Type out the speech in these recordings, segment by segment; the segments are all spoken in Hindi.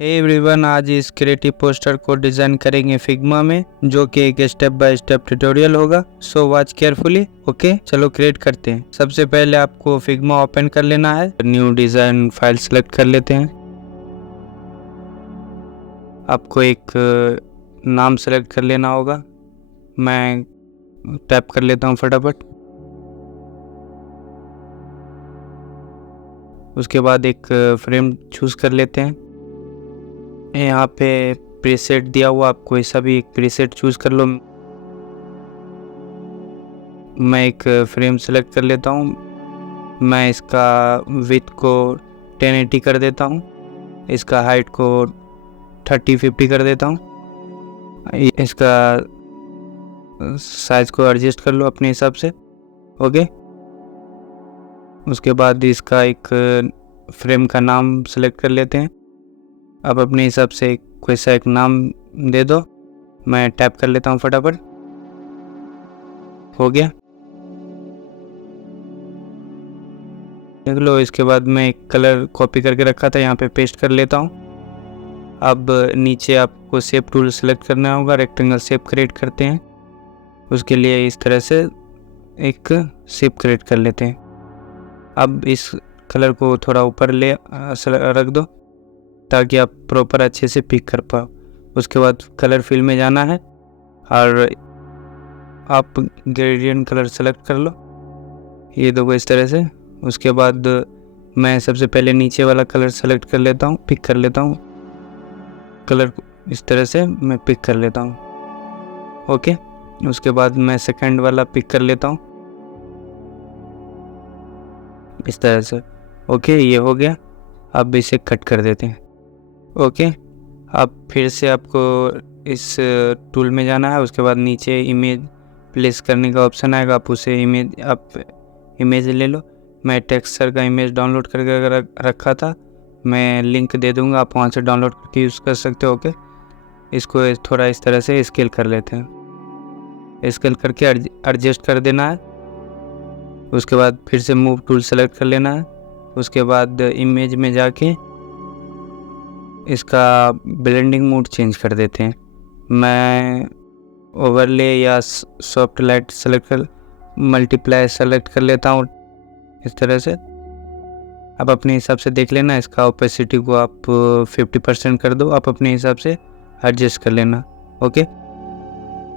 हे एवरीवन, आज इस क्रिएटिव पोस्टर को डिज़ाइन करेंगे फिग्मा में, जो कि एक स्टेप बाय स्टेप ट्यूटोरियल होगा। So watch carefully. ओके, चलो क्रिएट करते हैं। सबसे पहले आपको फिग्मा ओपन कर लेना है। न्यू डिज़ाइन फाइल सेलेक्ट कर लेते हैं। आपको एक नाम सेलेक्ट कर लेना होगा। मैं टाइप कर लेता हूँ फटाफट। उसके बाद एक फ्रेम चूज़ कर लेते हैं। यहाँ पे प्रीसेट दिया हुआ, आप कोई सा भी एक प्रीसेट चूज़ कर लो। मैं एक फ्रेम सेलेक्ट कर लेता हूँ। मैं इसका विड्थ को 1080 कर देता हूँ। इसका हाइट को 30-50 कर देता हूँ। इसका साइज को एडजस्ट कर लो अपने हिसाब से। ओके, उसके बाद इसका एक फ्रेम का नाम सेलेक्ट कर लेते हैं। अब अपने हिसाब से कोई सा एक नाम दे दो। मैं टाइप कर लेता हूँ फटाफट। हो गया, देख लो। इसके बाद मैं एक कलर कॉपी करके रखा था, यहाँ पे पेस्ट कर लेता हूँ। अब नीचे आपको शेप टूल सेलेक्ट करना होगा। रेक्टेंगल शेप क्रिएट करते हैं। उसके लिए इस तरह से एक शेप क्रिएट कर लेते हैं। अब इस कलर को थोड़ा ऊपर ले रख दो, ताकि आप प्रॉपर अच्छे से पिक कर पाओ। उसके बाद कलर फिल में जाना है और आप ग्रेडियंट कलर सेलेक्ट कर लो, ये दो इस तरह से। उसके बाद मैं सबसे पहले नीचे वाला कलर सेलेक्ट कर लेता हूँ, पिक कर लेता हूँ। कलर इस तरह से मैं पिक कर लेता हूँ। ओके, उसके बाद मैं सेकंड वाला पिक कर लेता हूँ इस तरह से। ओके, ये हो गया। अब इसे कट कर देते हैं। ओके, अब फिर से आपको इस टूल में जाना है। उसके बाद नीचे इमेज प्लेस करने का ऑप्शन आएगा, आप उसे इमेज ले लो। मैं टेक्सचर का इमेज डाउनलोड करके रखा था, मैं लिंक दे दूंगा, आप वहाँ से डाउनलोड करके यूज़ कर सकते हो। ओके, इसको थोड़ा इस तरह से स्केल कर लेते हैं। स्केल करके एडजस्ट कर देना है। उसके बाद फिर से मूव टूल सेलेक्ट कर लेना है। उसके बाद इमेज में जाके इसका ब्लेंडिंग मोड चेंज कर देते हैं। मैं ओवरले या सॉफ्ट लाइट सेलेक्ट कर मल्टीप्लाई सेलेक्ट कर लेता हूँ इस तरह से। अब अपने हिसाब से देख लेना, इसका ओपेसिटी को आप 50% कर दो। आप अपने हिसाब से एडजस्ट कर लेना। ओके,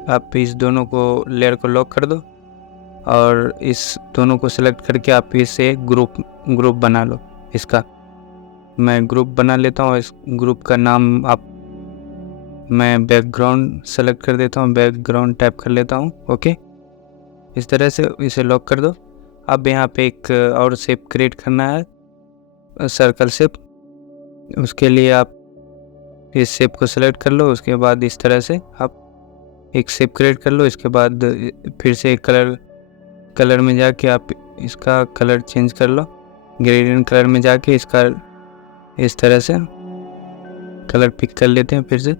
आप इस दोनों को लेयर को लॉक कर दो और इस दोनों को सेलेक्ट करके आप इसे ग्रुप बना लो इसका। मैं ग्रुप बना लेता हूँ। इस ग्रुप का नाम मैं बैकग्राउंड सेलेक्ट कर देता हूँ, बैकग्राउंड टाइप कर लेता हूँ। ओके, इस तरह से इसे लॉक कर दो। अब यहाँ पे एक और शेप क्रिएट करना है, सर्कल शेप। उसके लिए आप इस शेप को सेलेक्ट कर लो। उसके बाद इस तरह से आप एक शेप क्रिएट कर लो। इसके बाद फिर से एक कलर में जाके आप इसका कलर चेंज कर लो। ग्रेडियंट कलर में जाके इसका इस तरह से कलर पिक कर लेते हैं। फिर से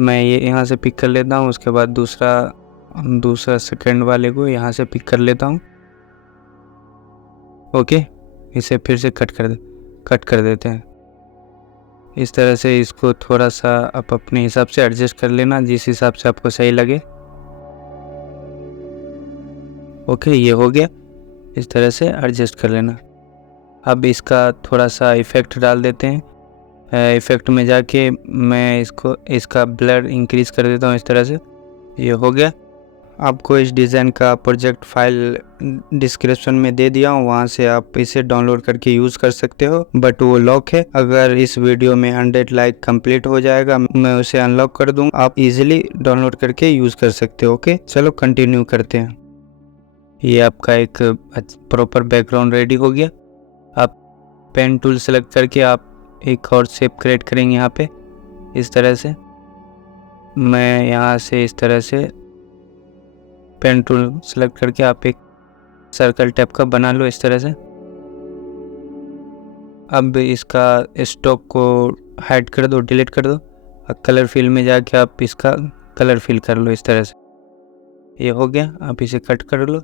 मैं ये यहाँ से पिक कर लेता हूँ। उसके बाद दूसरा सेकंड वाले को यहाँ से पिक कर लेता हूँ। ओके, इसे फिर से कट कर देते हैं इस तरह से। इसको थोड़ा सा आप अपने हिसाब से एडजस्ट कर लेना, जिस हिसाब से आपको सही लगे। ओके, ये हो गया। इस तरह से एडजस्ट कर लेना। अब इसका थोड़ा सा इफ़ेक्ट डाल देते हैं। इफ़ेक्ट में जाके मैं इसका ब्लर इंक्रीज़ कर देता हूँ इस तरह से। ये हो गया। आपको इस डिज़ाइन का प्रोजेक्ट फाइल डिस्क्रिप्शन में दे दिया हूँ, वहाँ से आप इसे डाउनलोड करके यूज़ कर सकते हो, बट वो लॉक है। अगर इस वीडियो में 100 लाइक कंप्लीट हो जाएगा, मैं उसे अनलॉक कर दूँगा। आप इजीली डाउनलोड करके यूज़ कर सकते हो। ओके, चलो कंटिन्यू करते हैं। ये आपका एक प्रॉपर बैकग्राउंड रेडी हो गया। आप पेन टूल सेलेक्ट करके आप एक और शेप क्रिएट करेंगे यहाँ पे इस तरह से। मैं यहाँ से इस तरह से पेन टूल सेलेक्ट करके आप एक सर्कल टाइप का बना लो इस तरह से। अब इसका स्टॉक को हाइड कर दो, डिलीट कर दो। और कलर फिल में जाके आप इसका कलर फिल कर लो इस तरह से। ये हो गया। आप इसे कट कर लो।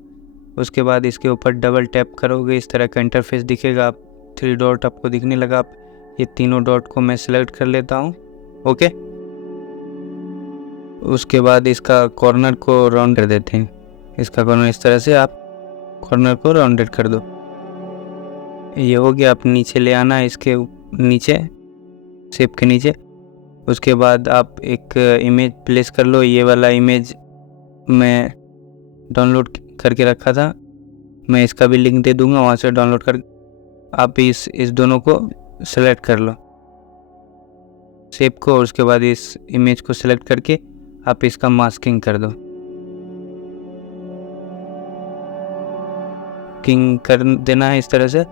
उसके बाद इसके ऊपर डबल टैप करोगे, इस तरह का इंटरफेस दिखेगा। आप 3 डॉट आपको दिखने लगा, आप ये तीनों डॉट को मैं सिलेक्ट कर लेता हूँ। ओके, उसके बाद इसका कॉर्नर को राउंड कर देते हैं। इसका कॉर्नर इस तरह से आप कॉर्नर को राउंडेड कर दो। ये हो गया। आप नीचे ले आना है इसके नीचे, शेप के नीचे। उसके बाद आप एक इमेज प्लेस कर लो। ये वाला इमेज मैं डाउनलोड करके रखा था, मैं इसका भी लिंक दे दूंगा, वहाँ से डाउनलोड कर आप इस दोनों को सेलेक्ट कर लो, शेप को। और उसके बाद इस इमेज को सेलेक्ट करके आप इसका मास्किंग कर दो। किंग कर देना है इस तरह से।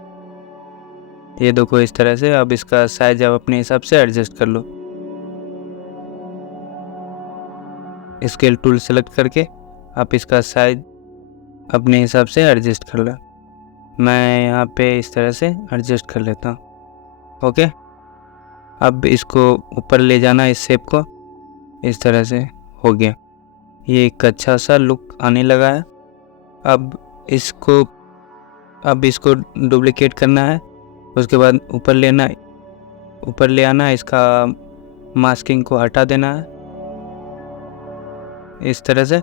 ये देखो इस तरह से। अब इसका साइज आप अपने हिसाब से एडजस्ट कर लो। स्केल टूल सेलेक्ट करके आप इसका साइज अपने हिसाब से एडजस्ट कर लो। मैं यहाँ पे इस तरह से एडजस्ट कर लेता हूँ। ओके, अब इसको ऊपर ले जाना, इस शेप को इस तरह से। हो गया, ये एक अच्छा सा लुक आने लगा है। अब इसको डुप्लीकेट करना है। उसके बाद ऊपर ले आना, इसका मास्किंग को हटा देना है इस तरह से।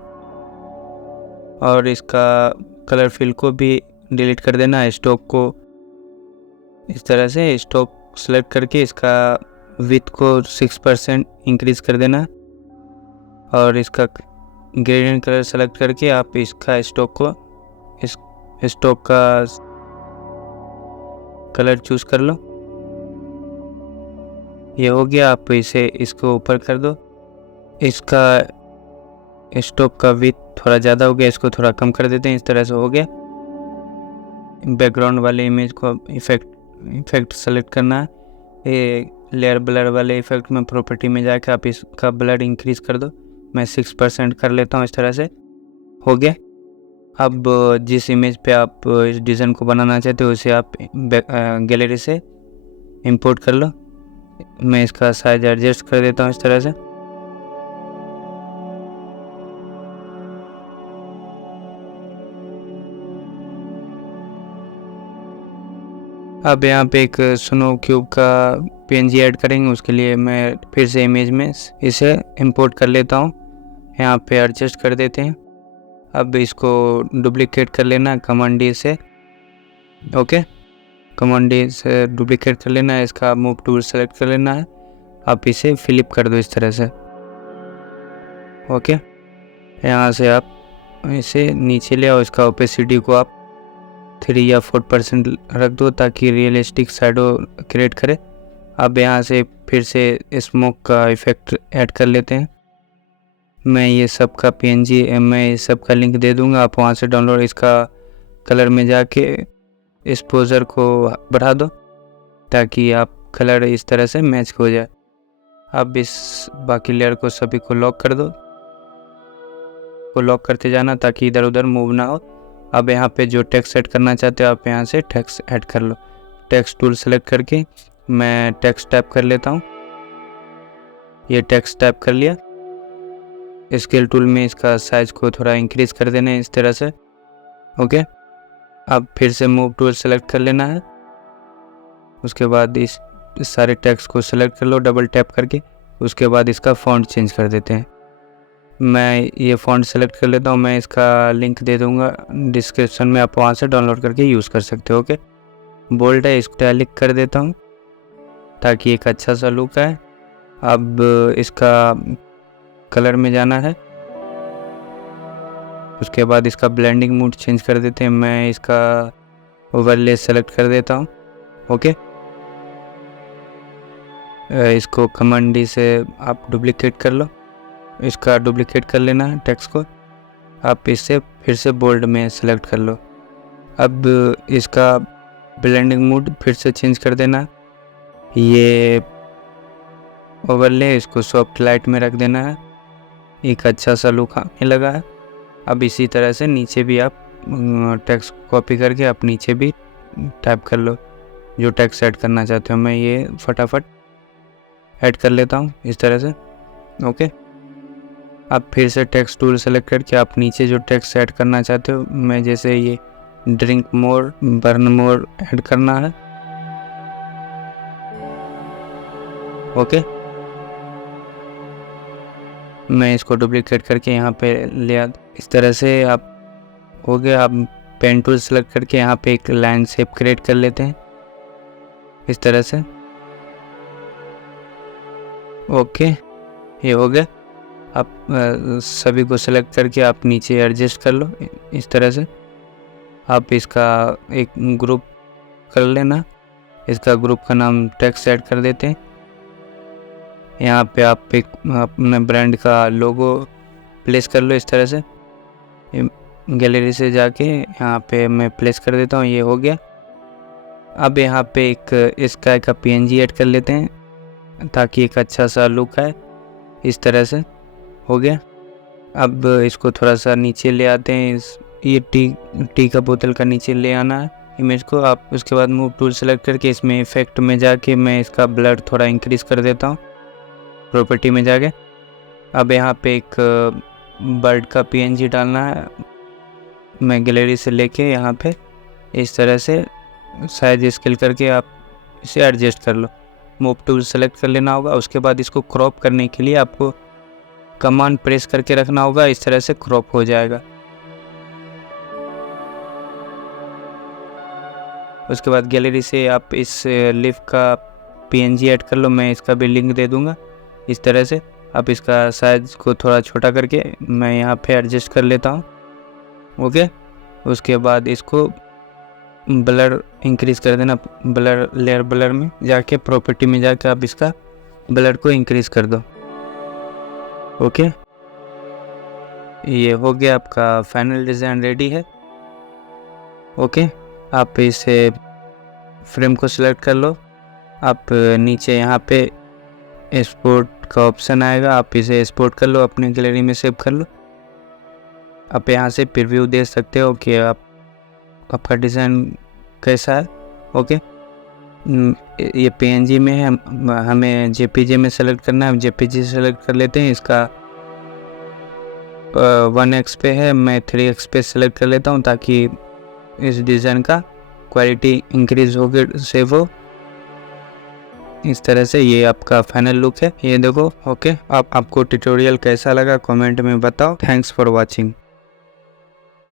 और इसका कलर फिल को भी डिलीट कर देना है। स्टॉक को इस तरह से स्टॉक सेलेक्ट करके इसका विड्थ को 6% इंक्रीज कर देना है। और इसका ग्रेडियंट कलर सेलेक्ट करके आप इसका स्टॉक का कलर चूज कर लो। ये हो गया। आप इसको ऊपर कर दो। इसका स्टॉक का विड्थ थोड़ा ज़्यादा हो गया, इसको थोड़ा कम कर देते हैं। इस तरह से हो गया। बैकग्राउंड वाले इमेज को इफेक्ट सेलेक्ट करना है। ये लेयर ब्लर वाले इफेक्ट में प्रॉपर्टी में जाके आप इसका ब्लर इंक्रीज कर दो। मैं 6% कर लेता हूँ। इस तरह से हो गया। अब जिस इमेज पे आप इस डिज़ाइन को बनाना चाहते हो उसे आप गैलरी से इंपोर्ट कर लो। मैं इसका साइज एडजस्ट कर देता हूँ इस तरह से। अब यहाँ पे एक स्नो क्यूब का PNG ऐड करेंगे। उसके लिए मैं फिर से इमेज में इसे इंपोर्ट कर लेता हूँ। यहाँ पे एडजस्ट कर देते हैं। अब इसको डुप्लीकेट कर लेना कमांड D से। ओके, कमांड D से डुप्लीकेट कर लेना है। इसका मूव टूल सेलेक्ट कर लेना है। आप इसे फ्लिप कर दो इस तरह से। ओके, यहाँ से आप इसे नीचे ले आओ। इसका ओपेसिटी को आप 3 या 4% रख दो ताकि रियलिस्टिक शैडो क्रिएट करे। अब यहाँ से फिर से स्मोक का इफेक्ट ऐड कर लेते हैं। मैं ये सब का PNG मैं ये सब का लिंक दे दूंगा, आप वहाँ से डाउनलोड। इसका कलर में जाके एक्सपोजर को बढ़ा दो ताकि आप कलर इस तरह से मैच हो जाए। अब इस बाकी लेयर को सभी को लॉक कर दो, लॉक करते जाना ताकि इधर उधर मूव ना हो। अब यहाँ पे जो टेक्स्ट ऐड करना चाहते हो आप यहाँ से टेक्स्ट ऐड कर लो। टेक्स्ट टूल सेलेक्ट करके मैं टेक्स्ट टाइप कर लेता हूँ। ये टेक्स्ट टाइप कर लिया। स्केल टूल में इसका साइज को थोड़ा इंक्रीज कर देना है इस तरह से। ओके, अब फिर से मूव टूल सेलेक्ट कर लेना है। उसके बाद इस सारे टेक्स्ट को सेलेक्ट कर लो डबल टैप करके। उसके बाद इसका फ़ॉन्ट चेंज कर देते हैं। मैं ये फ़ॉन्ट सेलेक्ट कर लेता हूँ। मैं इसका लिंक दे दूँगा डिस्क्रिप्शन में, आप वहाँ से डाउनलोड करके यूज़ कर सकते हो। ओके, बोल्ड है, इसको इटैलिक कर देता हूँ ताकि एक अच्छा सा लुक आए। अब इसका कलर में जाना है। उसके बाद इसका ब्लेंडिंग मोड चेंज कर देते हैं। मैं इसका ओवरले सेलेक्ट कर देता हूँ। ओके, इसको कमांड D से आप डुप्लीकेट कर लो। इसका डुप्लीकेट कर लेना है टेक्स्ट को। आप इसे फिर से बोल्ड में सेलेक्ट कर लो। अब इसका ब्लेंडिंग मोड फिर से चेंज कर देना। ये ओवरले इसको सॉफ्ट लाइट में रख देना है। एक अच्छा सा लुक आने लगा है। अब इसी तरह से नीचे भी आप टेक्स्ट कॉपी करके आप नीचे भी टाइप कर लो जो टेक्स्ट ऐड करना चाहते हो। मैं ये फटाफट ऐड कर लेता हूँ इस तरह से। ओके, अब फिर से टेक्स्ट टूल सेलेक्ट करके आप नीचे जो टेक्स्ट ऐड करना चाहते हो, मैं जैसे ये drink more burn more add करना है। ओके, मैं इसको डुप्लीकेट करके यहाँ पे ले आ, इस तरह से आप हो गया। आप पेन टूल सेलेक्ट करके यहाँ पे एक लाइन शेप क्रिएट कर लेते हैं इस तरह से। ओके, ये हो गया। आप सभी को सेलेक्ट करके आप नीचे एडजस्ट कर लो इस तरह से। आप इसका एक ग्रुप कर लेना, इसका ग्रुप का नाम टेक्स्ट ऐड कर देते हैं। यहाँ पे आप एक अपने ब्रांड का लोगो प्लेस कर लो इस तरह से। गैलरी से जाके यहाँ पे मैं प्लेस कर देता हूँ, ये हो गया। अब यहाँ पे एक स्काई का PNG ऐड कर लेते हैं ताकि एक अच्छा सा लुक आए, इस तरह से हो गया। अब इसको थोड़ा सा नीचे ले आते हैं, ये टी का बोतल का नीचे ले आना है इमेज को। आप उसके बाद मूव टूल सेलेक्ट करके इसमें इफेक्ट में जाके मैं इसका ब्लर थोड़ा इंक्रीज कर देता हूँ, प्रॉपर्टी में जाके। अब यहाँ पे एक बर्ड का PNG डालना है, मैं गैलरी से लेके यहाँ पे इस तरह से साइज स्केल करके आप इसे एडजस्ट कर लो। मूव टूल सेलेक्ट कर लेना होगा। उसके बाद इसको क्रॉप करने के लिए आपको कमांड प्रेस करके रखना होगा, इस तरह से क्रॉप हो जाएगा। उसके बाद गैलरी से आप इस लीफ का PNG ऐड कर लो, मैं इसका भी लिंक दे दूंगा इस तरह से। आप इसका साइज को थोड़ा छोटा करके मैं यहाँ पे एडजस्ट कर लेता हूँ, ओके। उसके बाद इसको ब्लर इंक्रीज कर देना, ब्लर लेयर ब्लर में जाके प्रॉपर्टी में जाके आप इसका ब्लर को इंक्रीज कर दो, ओके। ये हो गया, आपका फाइनल डिज़ाइन रेडी है, ओके। आप इसे फ्रेम को सिलेक्ट कर लो। आप नीचे यहाँ पे एक्सपोर्ट का ऑप्शन आएगा, आप इसे एक्सपोर्ट कर लो, अपनी गैलरी में सेव कर लो। आप यहाँ से प्रीव्यू दे सकते हो कि आपका डिज़ाइन कैसा है, ओके। ये PNG में है, हमें JPG में सेलेक्ट करना है, JPG सेलेक्ट कर लेते हैं। इसका 1x पे है, मैं 3x पे सेलेक्ट कर लेता हूँ ताकि इस डिज़ाइन का क्वालिटी इंक्रीज होकर सेव हो, इस तरह से। ये आपका फाइनल लुक है, ये देखो, ओके। आपको ट्यूटोरियल कैसा लगा कमेंट में बताओ। Thanks for watching.